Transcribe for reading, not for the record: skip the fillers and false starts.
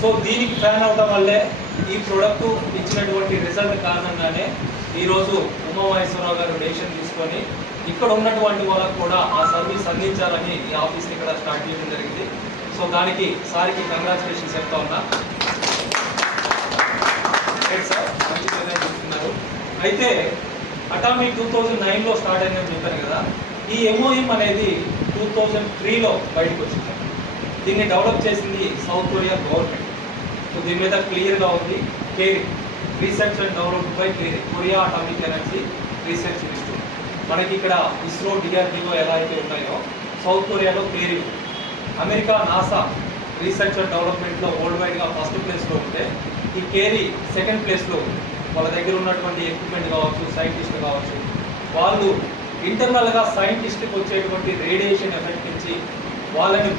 So దీనికి fan అవడం వల్లే ఈ ప్రోడక్ట్ ఇచ్చినటువంటి రిజల్ట్ కారణంగానే ఈరోజు ఉమామహేశ్వరరావు గారు డెసిషన్ తీసుకొని ఇక్కడ ఉన్నటువంటి వాళ్ళకు కూడా ఆ సర్వీస్ అందించాలని ఈ ఆఫీస్ని ఇక్కడ స్టార్ట్ చేయడం జరిగింది. సో దానికి సార్కి కంగ్రాచులేషన్స్ చెప్తా ఉన్నా. సార్ మంచి నిర్ణయం తీసుకున్నారు. అయితే అటామిక్ 2009లో స్టార్ట్ అయిందని చెప్పాను కదా, ఈ MOM అనేది 2003లో బయటకు వచ్చింది. దీన్ని డెవలప్ చేసింది సౌత్ కొరియా గవర్నమెంట్. సో దీని మీద క్లియర్గా ఉంది, KAERI research and developed by Korea atomic energy research institute. మనకి ఇక్కడ ఇస్రో, DRDO ఎలా అయితే ఉన్నాయో సౌత్ కొరియాలో KAERI, America NASA research and డెవలప్మెంట్లో వరల్డ్ వైడ్గా ఫస్ట్ ప్లేస్లో ఉంటే ఈ కేరీ సెకండ్ ప్లేస్లో ఉంది. వాళ్ళ దగ్గర ఉన్నటువంటి ఎక్విప్మెంట్ కావచ్చు, సైంటిస్టులు కావచ్చు, వాళ్ళు ఇంటర్నల్గా సైంటిస్ట్కి వచ్చేటువంటి రేడియేషన్ ఎఫెక్ట్ నుంచి వాళ్ళని